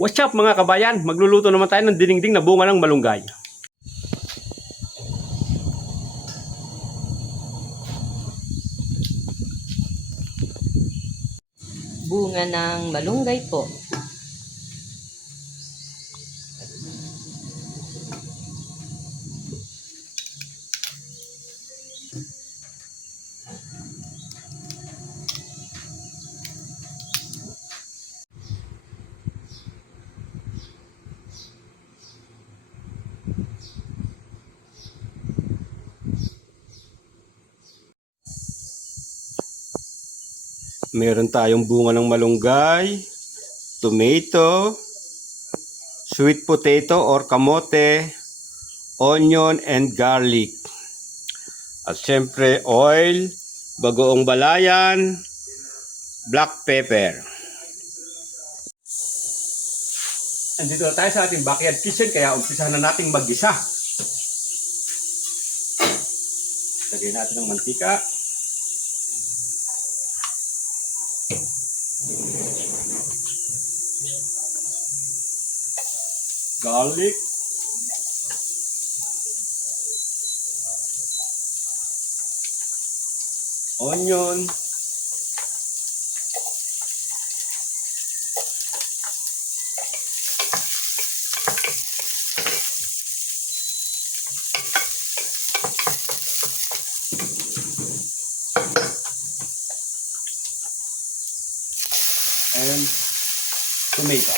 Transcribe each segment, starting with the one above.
What's up mga kabayan? Magluluto naman tayo ng dinengdeng na bunga ng malunggay. Bunga ng malunggay po. Meron tayong bunga ng malunggay, tomato, sweet potato or kamote, onion and garlic. At syempre oil, bagoong balayan, black pepper. Andito na tayo sa ating backyard kitchen kaya umpisahan na nating maggisa. Lagyan natin ng mantika. Garlic. Onion. And tomato.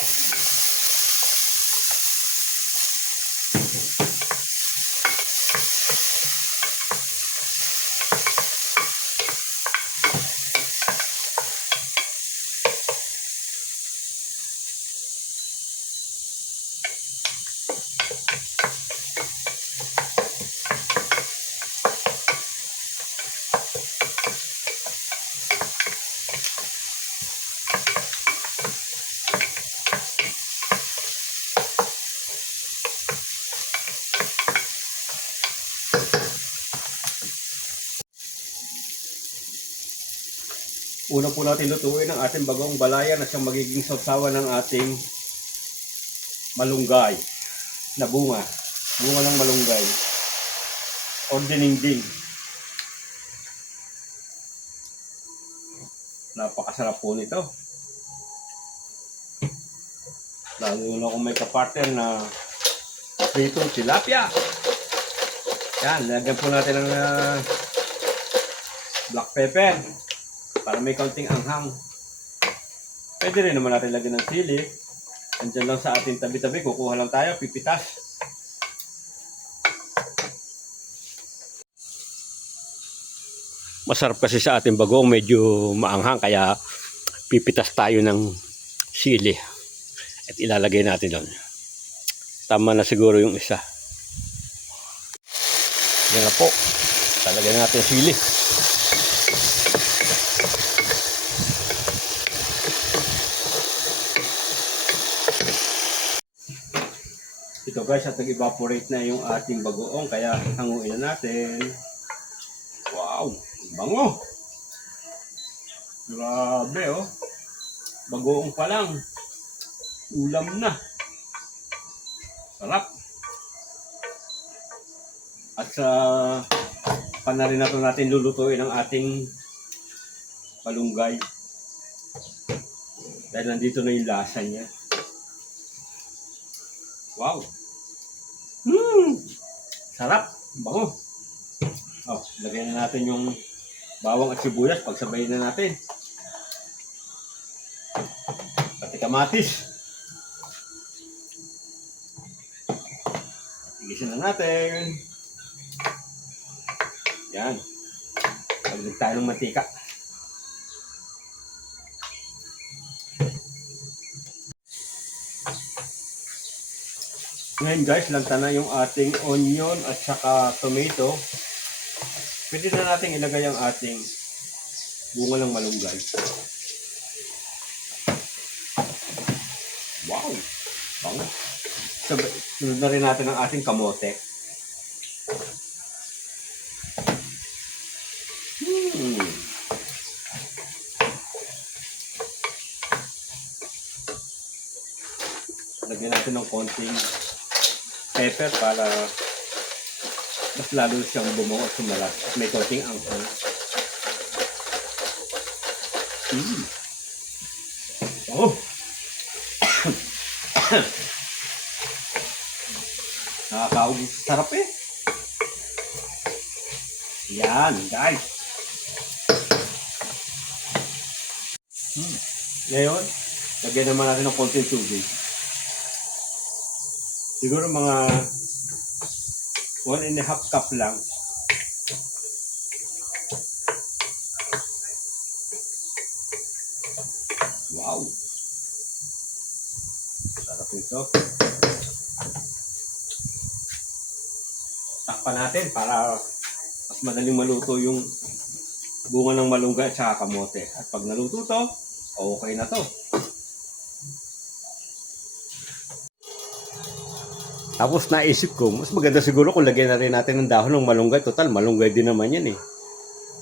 Una po natin lutuin ang ating bagong balayan at siyang magiging sausawan ng ating malunggay na bunga. Bunga ng malunggay. O dinengdeng. Napakasarap po nito. Lalo na kung may kapartner na pritong tilapia. Yan, lagyan po natin ng black pepper para may kaunting anghang. Pwede rin naman natin lagyan ng sili. Andyan lang sa ating tabi-tabi, kukuha lang tayo, pipitas. Masarap kasi sa ating bagong medyo maanghang kaya pipitas tayo ng sili at ilalagay natin doon. Tama na siguro yung isa. Yan na po. Talagyan natin sili. Ito guys, at nag-evaporate na yung ating bagoong kaya hanguin na natin. Wow! Bango! Grabe oh! Bagoong pa lang. Ulam na. Sarap! At sa panarin na ito natin lulutuin ang ating malunggay. Dahil nandito na yung lasa niya. Wow! Sarap! Bango! Oh, lagyan na natin yung bawang at sibuyas. Pagsabayin na natin. Pati kamatis. Tigisin na natin. Yan. Pagdag tayo ng mantika. Ngayon guys, lanta na yung ating onion at saka tomato. Pwede na natin ilagay ang ating bunga ng malunggay. Wow! Bango! Sunod na rin natin ang ating kamote. Lagyan natin ng konting pepper para mas lalo siyang bumungo at sumalas. At may konting angkol. Oh! Nakakaugis. Sarap eh. Yan, guys. Ngayon, lagyan naman natin ng konting tubig. Siguro mga 1.5 cup lang. Wow! Sarap ito. Takpan natin para mas madaling maluto yung bunga ng malunggay at saka kamote. At pag naluto to, okay na to. Tapos naisip ko, mas maganda siguro kung lagyan na rin natin ng dahon ng malunggay. Total, malunggay din naman yan eh.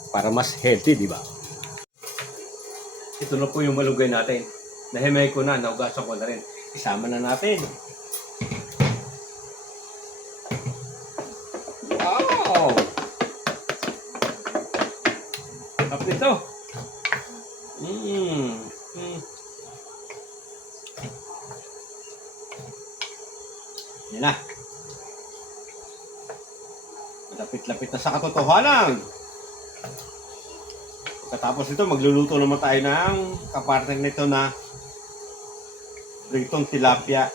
Para mas healthy, di ba? Ito na po yung malunggay natin. Nahimay ko na, naugasan ko na rin. Isama na natin. Wow! Sarap nito. Yan na. Malapit-lapit na sa katotohanan. Pagkatapos nito, magluluto naman tayo ng kaparte nito na pritong tilapia.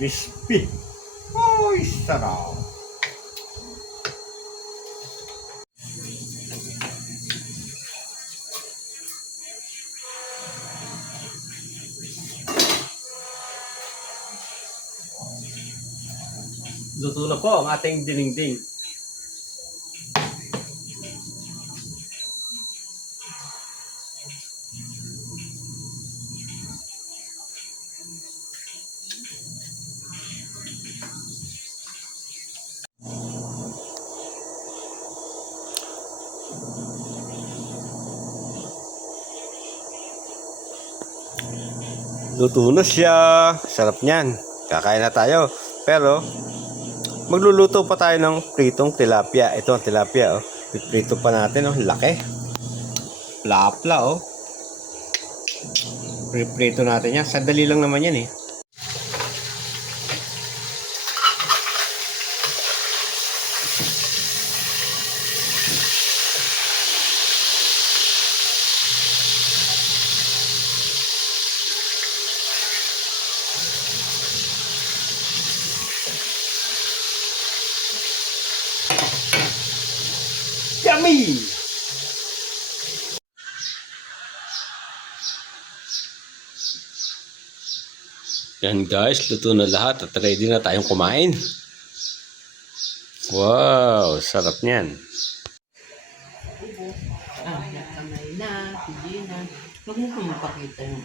Crispy. Uy, sarap. Luto na po ang ating dinding. Luto na siya. Sarap niyan. Kakain na tayo. Pero, magluluto pa tayo ng pritong tilapia. Ito ang tilapia, oh. Piprito pa natin, oh. Laki. Plapla, oh. Piprito natin yan. Sandali lang naman yan, eh. Yummy! Yan guys, luto na lahat at ready na tayong kumain. Wow, sarap niyan. Nakamay na, hindi na. Huwag mo pa mapakita yung